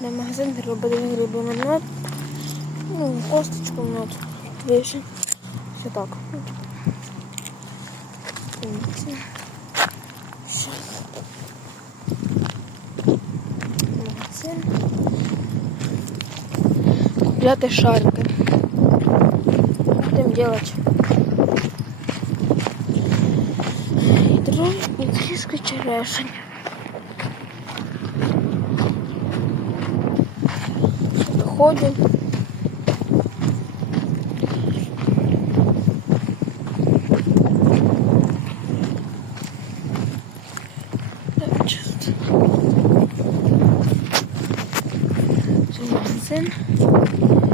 на магазин робити гриби на ну, косточку нот. Вишень. Все так. Магазин. Купляти шарики. Будемо делать. І дров, і трішки черешень. Це магазин.